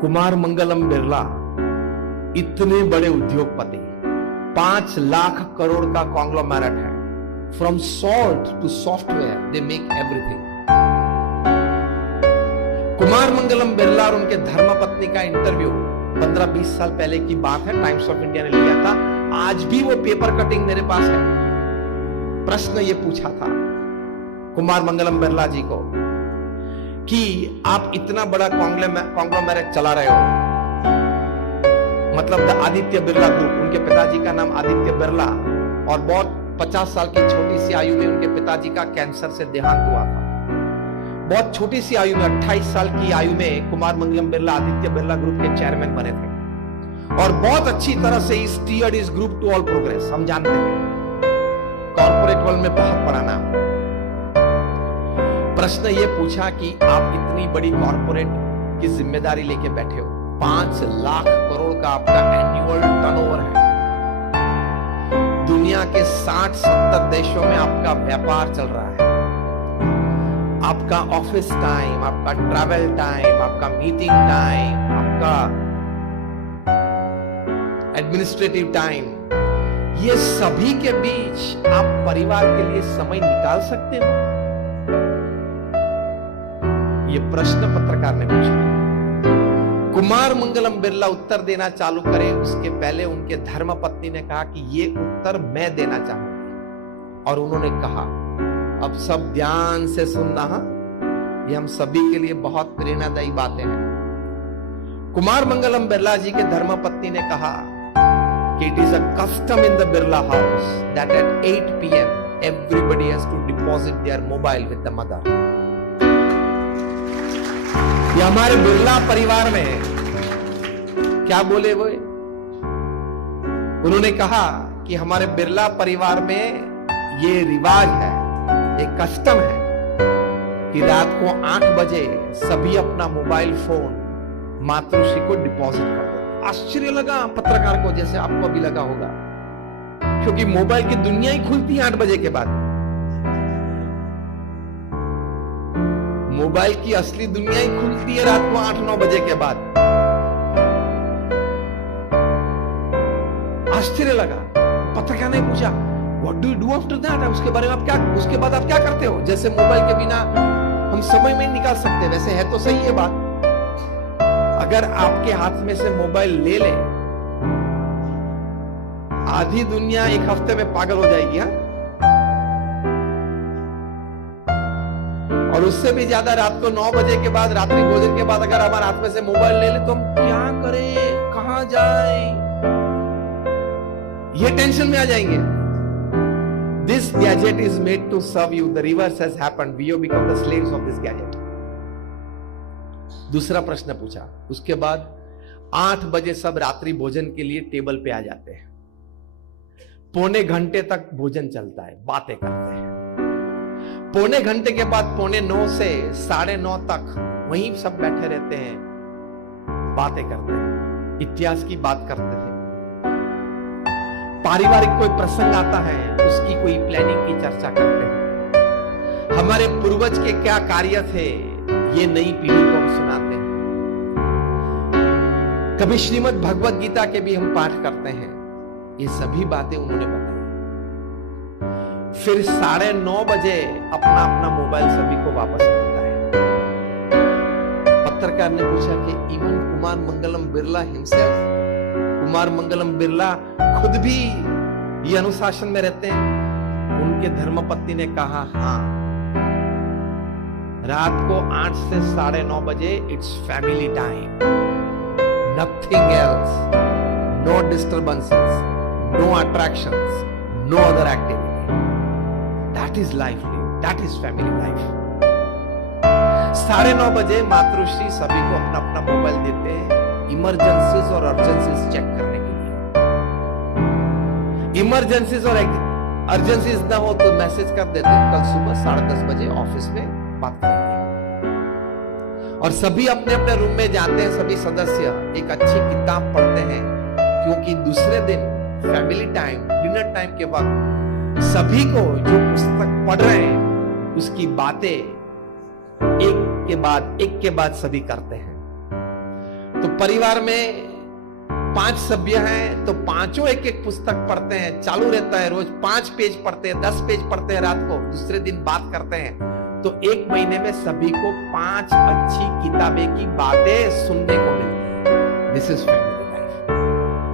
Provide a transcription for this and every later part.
कुमार मंगलम बिरला इतने बड़े उद्योगपति, 5 लाख करोड़ का कॉन्ग्लोमेरेट है। From salt to software they make everything. Kumar Mangalam Birla और उनके धर्मपत्नी का इंटरव्यू 15-20 साल पहले की बात है, टाइम्स ऑफ इंडिया ने लिया था। आज भी वो पेपर कटिंग मेरे पास है। प्रश्न ये पूछा था कुमार मंगलम बिरला जी को कि आप इतना बड़ा कॉन्ग्लोमेरेट चला रहे हो, मतलब आदित्य बिरला ग्रुप, उनके पिताजी का नाम आदित्य बिरला, और बहुत 50 साल की छोटी सी आयु में उनके पिताजी का कैंसर से देहांत हुआ था। बहुत छोटी सी आयु में, 28 साल की आयु में कुमार मंगलम बिरला आदित्य बिरला ग्रुप के चेयरमैन बने थे और बहुत अच्छी तरह से ही स्टीयर्ड इस ग्रुप टू ऑल प्रोग्रेस। हम जानते हैं कॉर्पोरेट वर्ल्ड में बहुत बड़ा नाम। प्रश्न ये पूछा कि आप इतनी बड़ी कॉर्पोरेट की जिम्मेदारी लेके बैठे हो, 5 लाख करोड़ का आपका एनुअल टर्नओवर है, दुनिया के 60-70 देशों में आपका व्यापार चल रहा है, आपका ऑफिस टाइम, आपका ट्रैवल टाइम, आपका मीटिंग टाइम, आपका एडमिनिस्ट्रेटिव टाइम, ये सभी के बीच आप परिवार के लिए समय निकाल सकते हो? ये प्रश्न पत्रकार ने पूछा। कुमार मंगलम बिरला उत्तर देना चालू करे उसके पहले उनके धर्मपत्नी ने कहा कि ये उत्तर मैं देना चाहूंगी, और उन्होंने कहा, अब सब ध्यान से सुनना, ये हम सभी के लिए बहुत प्रेरणादायी बातें हैं। कुमार मंगलम बिरला जी के धर्मपत्नी ने कहा कि it is a custom in the Birla house that at 8 PM everybody has to deposit their mobile with the mother। ये हमारे बिरला परिवार में क्या बोले वो, उन्होंने कहा कि हमारे बिरला परिवार में ये रिवाज है, एक कस्टम है कि रात को 8 बजे सभी अपना मोबाइल फोन मातृश्री को डिपॉजिट कर दो। आश्चर्य लगा पत्रकार को, जैसे आपको अभी लगा होगा, क्योंकि मोबाइल की दुनिया ही खुलती है 8 बजे के बाद। मोबाइल की असली दुनिया ही खुलती है रात को 8-9 बजे के बाद। आश्चर्य लगा। पत्रकार ने पूछा, what do you do after that? उसके बारे में आप क्या, उसके बाद आप क्या करते हो? जैसे मोबाइल के बिना हम समय में निकाल सकते हैं। वैसे है तो सही है बात, अगर आपके हाथ में से मोबाइल ले ले, आधी दुनिया एक हफ्ते में पागल हो जाएगी। हा? और उससे भी ज्यादा रात को 9 बजे के बाद, रात्रि भोजन के बाद अगर हमारे हाथ में से मोबाइल ले ले तो हम क्या करें, कहां जाएं, ये टेंशन में आ जाएंगे। This gadget is made to serve you. The reverse has happened. We have become the slaves of this gadget. दूसरा प्रश्न पूछा। उसके बाद 8 बजे सब रात्रि भोजन के लिए टेबल पे आ जाते हैं। पौने घंटे तक भोजन चलता है, बातें करते हैं। पौने घंटे के बाद 8:45 से 9:30 तक वहीं सब बैठे रहते हैं, बातें करते हैं, इतिहास की बात करते थे। पारिवारिक कोई प्रसंग आता है, उसकी कोई प्लानिंग की चर्चा करते हैं। हमारे पूर्वज के क्या कार्य थे, ये नई पीढ़ी को हम सुनाते हैं। कभी श्रीमद् भगवत गीता के भी हम पाठ करते हैं। ये सभी बातें उन्होंने बताई। फिर 9:30 बजे अपना अपना मोबाइल सभी को वापस मिलता है। पत्रकार ने पूछा कि इवन कुमार मंगलम बिरला हिमसेल्फ, कुमार मंगलम बिरला खुद भी ये अनुशासन में रहते हैं? उनके धर्मपत्नी ने कहा, हाँ, रात को 8 से 9:30 बजे it's family time, nothing else, no disturbances, no attractions, no other activity. That is life, that is family life. 9:30 बजे मातृश्री सभी को अपना अपना मोबाइल देते हैं इमरजेंसीज और अर्जेंसीज चेक करने के लिए। इमरजेंसीज और अर्जेंसीज ना हो तो मैसेज कर देते हैं, कल सुबह 10:30 बजे ऑफिस में बात करेंगे। और सभी अपने अपने रूम में जाते हैं। सभी सदस्य एक अच्छी किताब पढ़ते हैं, क्योंकि दूसरे दिन फैमिली टाइम, डिनर टाइम के वक्त सभी को जो पुस्तक पढ़ रहे हैं उसकी बातें एक के बाद सभी करते हैं। तो परिवार में 5 सभ्य हैं, तो पांचों एक एक पुस्तक पढ़ते हैं, चालू रहता है, रोज 5 पेज पढ़ते हैं, 10 पेज पढ़ते हैं, रात को दूसरे दिन बात करते हैं। तो 1 महीने में सभी को 5 अच्छी किताबें की बातें सुनने को मिलती है। This is family life.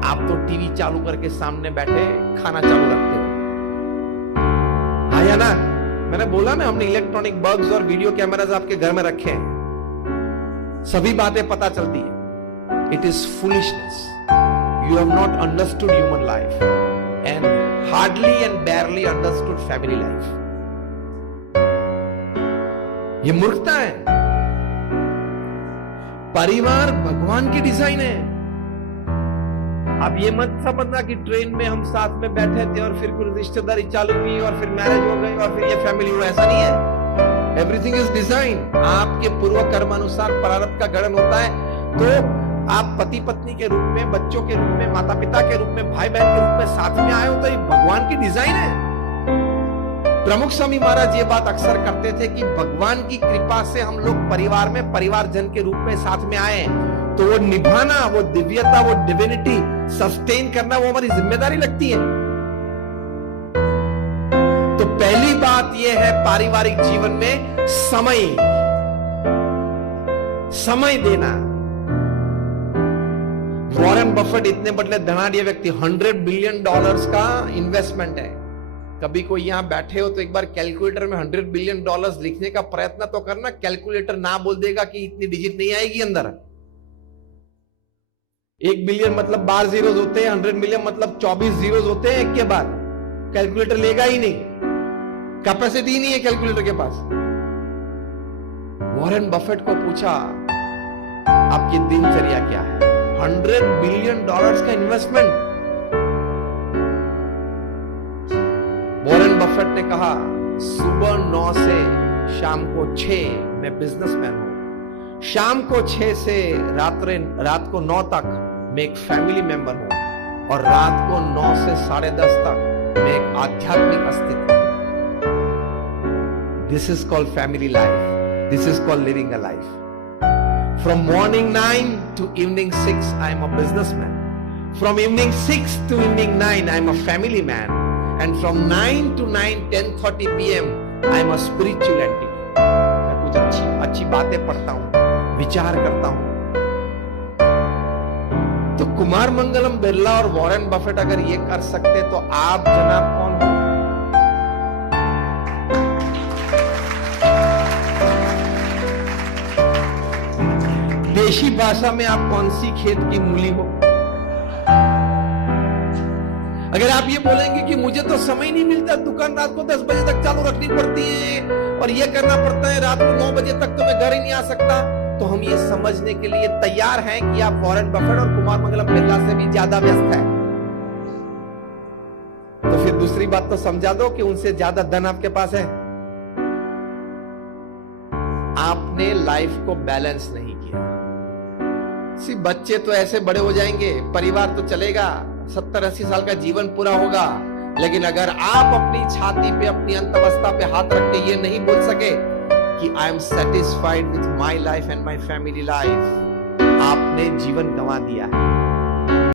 आप तो टीवी चालू करके सामने बैठे खाना चालू रखते हो, हाँ या ना? मैंने बोला ना, हमने इलेक्ट्रॉनिक बल्ब्स और वीडियो कैमरास आपके घर में रखे हैं, सभी बातें पता चलती है। It is foolishness. You have not understood human life and hardly and बेयरली understood family life. ये मूर्खता है। परिवार भगवान की डिजाइन है। अब ये मत समझना कि ट्रेन में हम साथ में बैठे थे और फिर कुछ रिश्तेदारी चालू हुई और फिर मैरिज हो गई और फिर ये फैमिली हुआ, ऐसा नहीं है। Everything is design. आपके पूर्व कर्मानुसार प्रारब्ध का गठन होता है। तो आप पति पत्नी के रूप में, बच्चों के रूप में, माता पिता के रूप में, भाई बहन के रूप में साथ में आए हो, तो ये भगवान की डिजाइन है। प्रमुख स्वामी महाराज ये बात अक्सर करते थे कि भगवान की कृपा से हम लोग परिवार में परिवारजन के रूप में साथ में आए, तो वो निभाना, वो दिव्यता, वो डिविनिटी सस्टेन करना, वो हमारी जिम्मेदारी लगती है। तो पहली बात यह है पारिवारिक जीवन में समय देना। वॉरेन बफेट इतने बड़े धनाढ्य व्यक्ति, $100 बिलियन का इन्वेस्टमेंट है। कभी कोई यहां बैठे हो तो एक बार कैलकुलेटर में $100 बिलियन लिखने का प्रयत्न तो करना। कैलकुलेटर ना बोल देगा कि इतनी डिजिट नहीं आएगी अंदर। 1 बिलियन मतलब 12 जीरोस होते हैं, 100 मिलियन मतलब 24 जीरोस होते हैं एक के बाद। कैलकुलेटर लेगा ही नहीं, कैपेसिटी नहीं है कैलकुलेटर के पास। वॉरेन बफेट को पूछा आपकी दिनचर्या क्या है? $100 बिलियन का इन्वेस्टमेंट। वॉरेन बफेट ने कहा सुबह 9 से शाम को 6 मैं बिजनेसमैन हूं, शाम को 6 से रात को 9 तक मैं एक फैमिली मेंबर हूं, और रात को 9 से 10:30 तक मैं एक आध्यात्मिक अस्तित्व हूं। This is called family life. This is called living a life. From morning 9 to evening 6, I am a businessman. From evening 6 to evening 9, I am a family man. And from 9 to 10:30 p.m., I am a spiritual entity. मैं कुछ अच्छी बातें पढ़ता हूं, विचार करता हूं। तो कुमार मंगलम बिरला और वॉरेन बफेट अगर ये कर सकते तो आप जनाब कौन हो? देशी भाषा में आप कौन सी खेत की मूली हो? अगर आप ये बोलेंगे कि मुझे तो समय नहीं मिलता, दुकान रात को 10 बजे तक चालू रखनी पड़ती है और ये करना पड़ता है, रात को 9 बजे तक तो मैं घर ही नहीं आ सकता, तो हम ये समझने के लिए तैयार हैं कि आप वॉरेन बफेट और कुमार मंगलम बिरला से भी ज्यादा व्यस्त हैं। तो फिर दूसरी बात तो समझा दो कि उनसे ज्यादा धन आपके पास है। आपने लाइफ को बैलेंस नहीं किया। सिर्फ बच्चे तो ऐसे बड़े हो जाएंगे, परिवार तो चलेगा, 70-80 साल का जीवन पूरा होगा, लेकिन अगर आप अपनी छाती पे, अपनी अंत अवस्था पे हाथ रख के ये नहीं बोल सके कि I am satisfied with my life and my family life, आपने जीवन गंवा दिया है।